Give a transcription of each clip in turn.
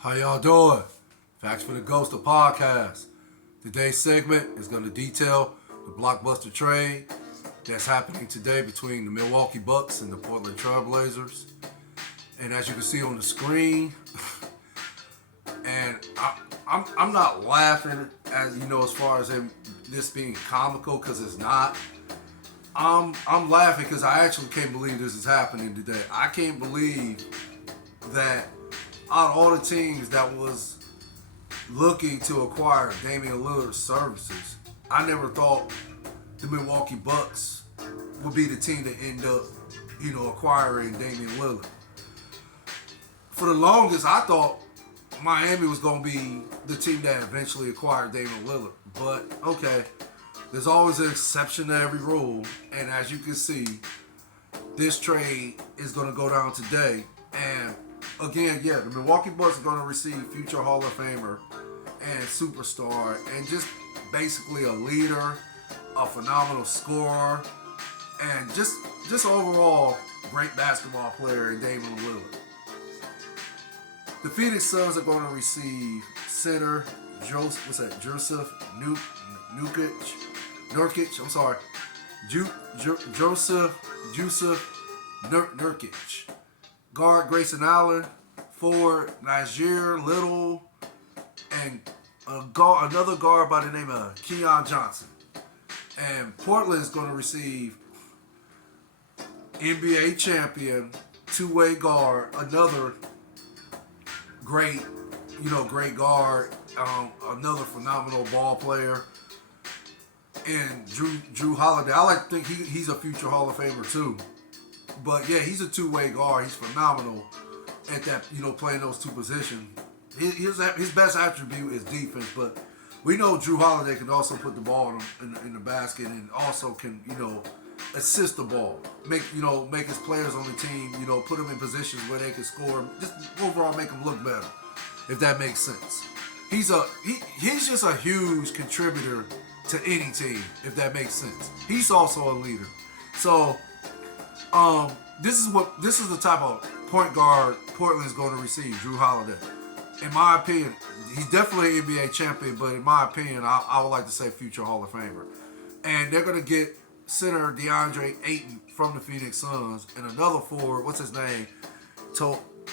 How y'all doing? Facts for the Ghost of Podcast. Today's segment is going to detail the blockbuster trade that's happening today between the Milwaukee Bucks and the Portland Trail Blazers. And as you can see on the screen, and I'm not laughing as far as this being comical, because it's not. I'm laughing because I actually can't believe this is happening today. I can't believe that out of all the teams that was looking to acquire Damian Lillard's services, I never thought the Milwaukee Bucks would be the team to end up, acquiring Damian Lillard. For the longest, I thought Miami was going to be the team that eventually acquired Damian Lillard. But, okay, there's always an exception to every rule. And as you can see, this trade is going to go down today. And again, the Milwaukee Bucks are going to receive future Hall of Famer and superstar and just basically a leader, a phenomenal scorer, and just overall great basketball player in Damian Lillard. The Phoenix Suns are going to receive center Joseph Nurkic. Guard Grayson Allen, forward Najir Little, and another guard by the name of Keon Johnson. And Portland is going to receive NBA champion, two-way guard, another great guard, another phenomenal ball player, and Drew Holiday. I like to think he's a future Hall of Famer too. But yeah, he's a two-way guard. He's phenomenal at that, playing those two positions. His best attribute is defense, but we know Drew Holiday can also put the ball in the basket and also can, assist the ball. Make his players on the team, put them in positions where they can score. Just overall make them look better, if that makes sense. He's just a huge contributor to any team, if that makes sense. He's also a leader. So this is the type of point guard Portland is going to receive, Drew Holiday. In my opinion, he's definitely an NBA champion, but in my opinion, I would like to say future Hall of Famer. And they're going to get center DeAndre Ayton from the Phoenix Suns and another forward, what's his name?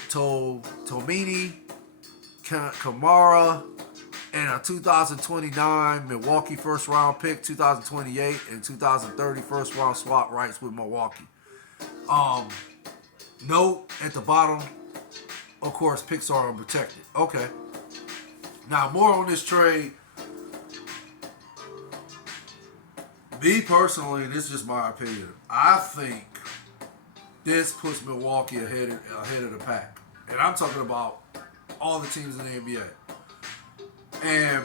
Tomini Kamara, and a 2029 Milwaukee first round pick, 2028 and 2030 first round swap rights with Milwaukee. Note at the bottom, of course, picks are unprotected. Okay. Now, more on this trade. Me personally, this is just my opinion, I think this puts Milwaukee ahead of the pack. And I'm talking about all the teams in the NBA. And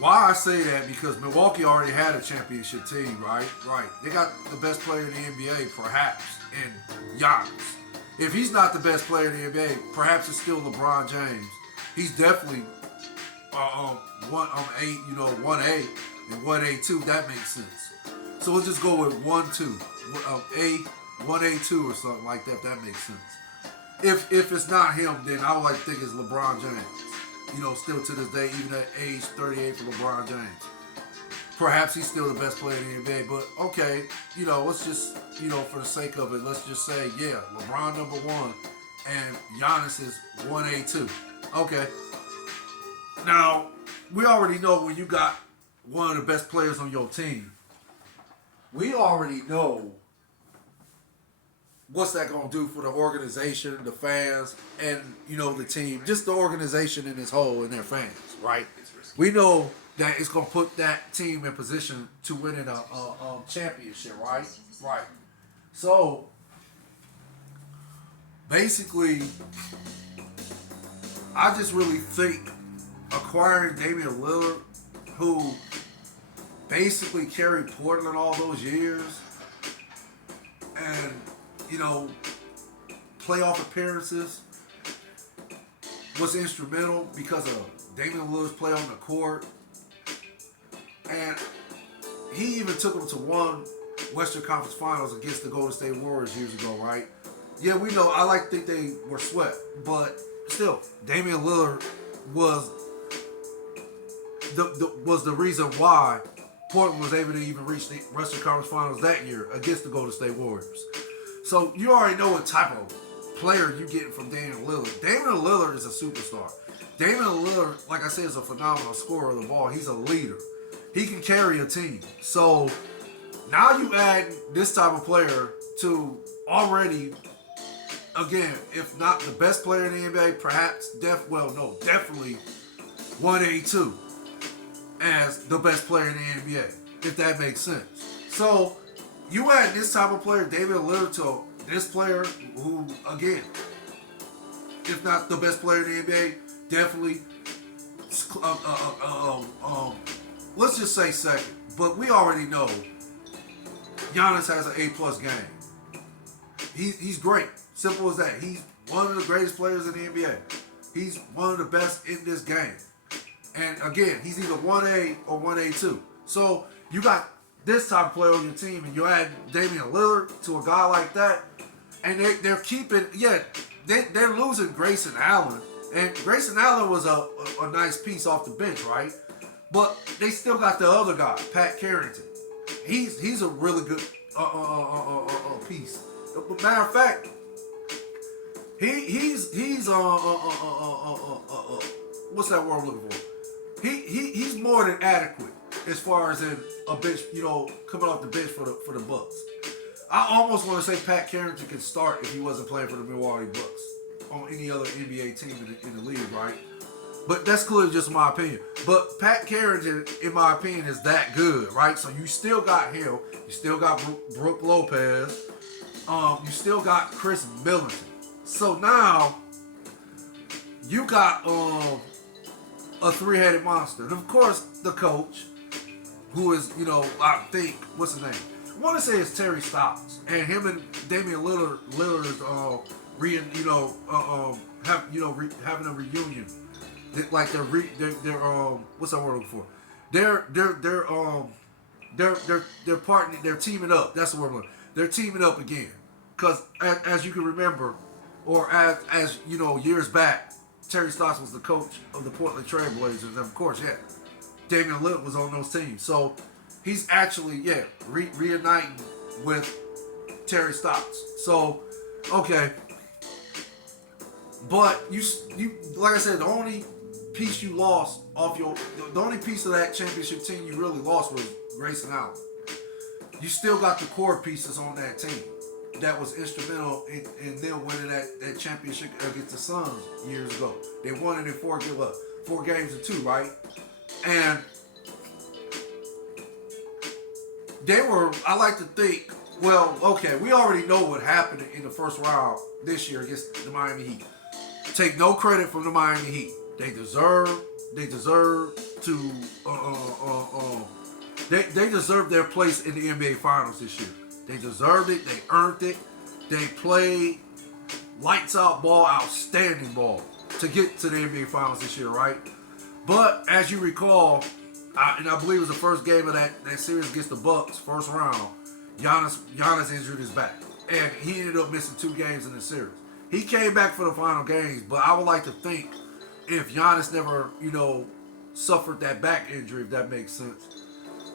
why I say that, because Milwaukee already had a championship team, right? Right. They got the best player in the NBA, perhaps, in Giannis. If he's not the best player in the NBA, perhaps it's still LeBron James. He's definitely 1A and 1A2. That makes sense. So let's just go with 1-2, 1A2 or something like that. That makes sense. If it's not him, then I would like to think it's LeBron James. Still to this day, even at age 38 for LeBron James. Perhaps he's still the best player in the NBA, but okay, let's just, for the sake of it, let's just say, yeah, LeBron number 1 and Giannis is 1A2. Okay. Now, we already know when you got one of the best players on your team, we already know what's that going to do for the organization, the fans, and, the team, just the organization in its whole and their fans, right? We know that it's going to put that team in position to win a championship, right? Right. So, basically, I just really think acquiring Damian Lillard, who basically carried Portland all those years, and, playoff appearances, was instrumental because of Damian Lillard's play on the court. And he even took them to one Western Conference Finals against the Golden State Warriors years ago, right? Yeah, we know. I like to think they were swept, but still, Damian Lillard was the reason why Portland was able to even reach the Western Conference Finals that year against the Golden State Warriors. So you already know what type of player you getting from Damian Lillard. Damian Lillard is a superstar. Damian Lillard, like I said, is a phenomenal scorer of the ball. He's a leader. He can carry a team. So now you add this type of player to already, again, if not the best player in the NBA, perhaps, definitely 182 as the best player in the NBA, if that makes sense. So you add this type of player, Damian Lillard, to this player who, again, if not the best player in the NBA, definitely, let's just say second. But we already know Giannis has an A+ game. He's great. Simple as that. He's one of the greatest players in the NBA. He's one of the best in this game. And again, he's either 1A or 1A2. So you got this type of player on your team, and you add Damian Lillard to a guy like that, and they're keeping, they're losing Grayson Allen. And Grayson Allen was a nice piece off the bench, right? But they still got the other guy, Pat Carrington. He's a really good piece. But matter of fact, he's what's that word I'm looking for? He's more than adequate as far as in a bench, coming off the bench for the Bucks. I almost want to say Pat Carrington could start if he wasn't playing for the Milwaukee Bucks on any other NBA team in the league, right? But that's clearly just my opinion. But Pat Carrington, in my opinion, is that good, right? So you still got him. You still got Brook Lopez. You still got Chris Middleton. So now you got a three-headed monster. And of course, the coach, who is, I think, what's his name? I want to say it's Terry Stotts. And him and Damian Lillard having a reunion. Like they're what's that word I'm looking for? They're partnering. They're teaming up. That's the word I'm looking for. They're teaming up again. Because as you can remember, or as years back, Terry Stotts was the coach of the Portland Trail Blazers, and of course, Damian Lillard was on those teams. So he's actually reuniting with Terry Stotts. So okay, but you like I said, the only piece you lost the only piece of that championship team you really lost was Grayson Allen. You still got the core pieces on that team that was instrumental in them winning that championship against the Suns years ago. They won it in 4 games to 2, right? And they were, I like to think, well, okay, we already know what happened in the first round this year against the Miami Heat. Take no credit from the Miami Heat. They deserve to they deserve their place in the NBA Finals this year. They deserved it. They earned it. They played lights out ball, outstanding ball to get to the NBA Finals this year, right? But as you recall, and I believe it was the first game of that series against the Bucks, first round, Giannis injured his back, and he ended up missing 2 games in the series. He came back for the final games, but I would like to think if Giannis never, suffered that back injury, if that makes sense,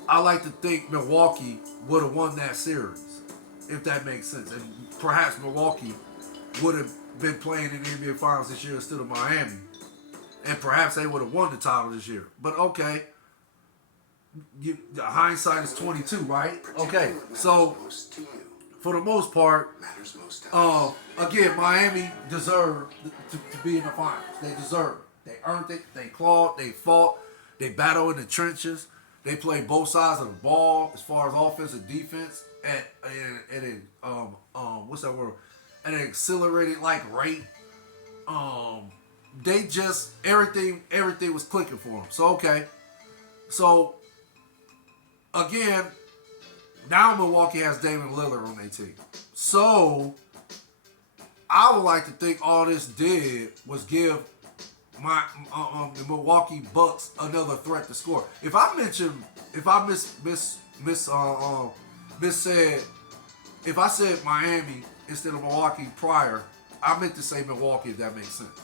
I like to think Milwaukee would have won that series, if that makes sense. And perhaps Milwaukee would have been playing in the NBA Finals this year instead of Miami. And perhaps they would have won the title this year. But okay, the hindsight is 22, right? Okay, so for the most part, again, Miami deserved to be in the finals. They deserved it. They earned it. They clawed. They fought. They battled in the trenches. They played both sides of the ball as far as offense and defense at what's that word? At an accelerated rate. They just everything was clicking for them. So okay, so again, now Milwaukee has Damian Lillard on their team. So I would like to think all this did was give the Milwaukee Bucks another threat to score. If I said Miami instead of Milwaukee prior, I meant to say Milwaukee, if that makes sense.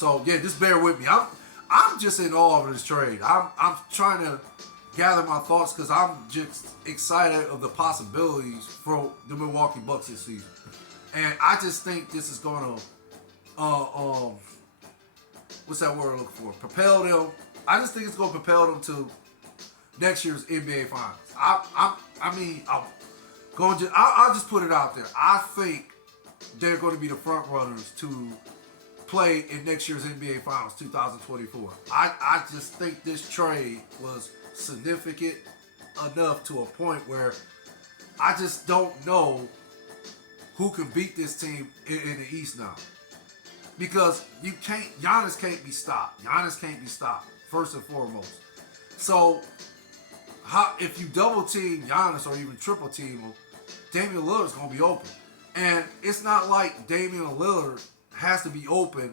So yeah, just bear with me. I'm just in awe of this trade. I'm trying to gather my thoughts because I'm just excited of the possibilities for the Milwaukee Bucks this season, and I just think this is gonna what's that word I'm looking for? Propel them. I just think it's gonna propel them to next year's NBA Finals. I'll just put it out there. I think they're going to be the front runners to play in next year's NBA Finals 2024. I just think this trade was significant enough to a point where I just don't know who can beat this team in the East now. Because Giannis can't be stopped. Giannis can't be stopped, first and foremost. So, if you double team Giannis or even triple team him, Damian Lillard's going to be open. And it's not like Damian Lillard has to be open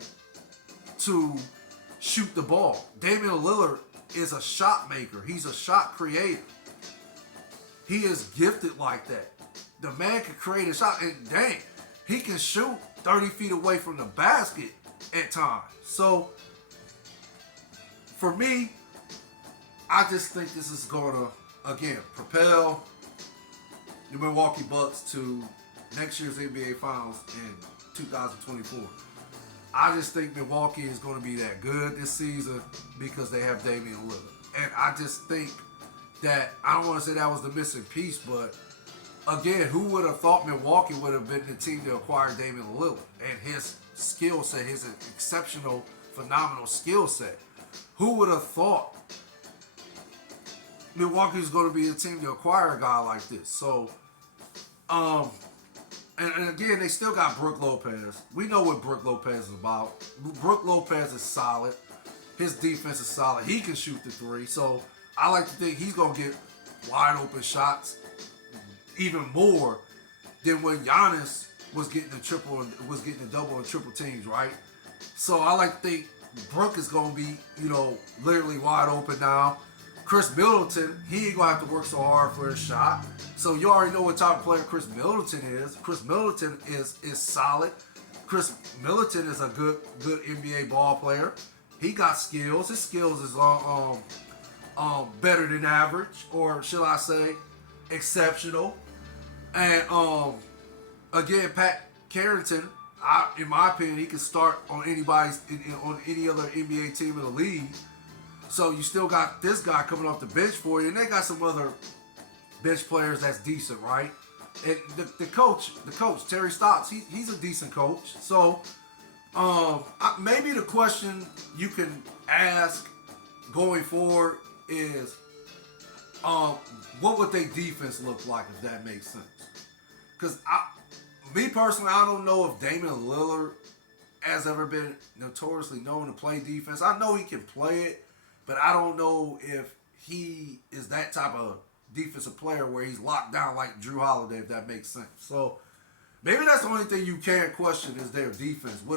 to shoot the ball. Damian Lillard is a shot maker. He's a shot creator. He is gifted like that. The man can create a shot. And dang, he can shoot 30 feet away from the basket at times. So, for me, I just think this is going to, again, propel the Milwaukee Bucks to next year's NBA Finals in 2024. I just think Milwaukee is going to be that good this season because they have Damian Lillard. And I just think that, I don't want to say that was the missing piece, but again, who would have thought Milwaukee would have been the team to acquire Damian Lillard and his skill set, his exceptional, phenomenal skill set? Who would have thought Milwaukee is going to be a team to acquire a guy like this? So, and again, they still got Brook Lopez. We know what Brook Lopez is about. Brook Lopez is solid. His defense is solid. He can shoot the three. So I like to think he's going to get wide open shots even more than when Giannis was getting the double and triple teams, right? So I like to think Brook is going to be, literally wide open now. Chris Middleton, he ain't going to have to work so hard for his shot. So you already know what type of player Chris Middleton is. Chris Middleton is solid. Chris Middleton is a good NBA ball player. He got skills. His skills is better than average, or should I say, exceptional. And again, Pat Carrington, in my opinion, he can start on any other NBA team in the league. So you still got this guy coming off the bench for you, and they got some other bench players that's decent, right? And the coach Terry Stotts, he's a decent coach. So maybe the question you can ask going forward is, what would their defense look like, if that makes sense? Because me personally, I don't know if Damian Lillard has ever been notoriously known to play defense. I know he can play it, but I don't know if he is that type of defensive player where he's locked down like Drew Holiday, if that makes sense. So maybe that's the only thing you can question is their defense. What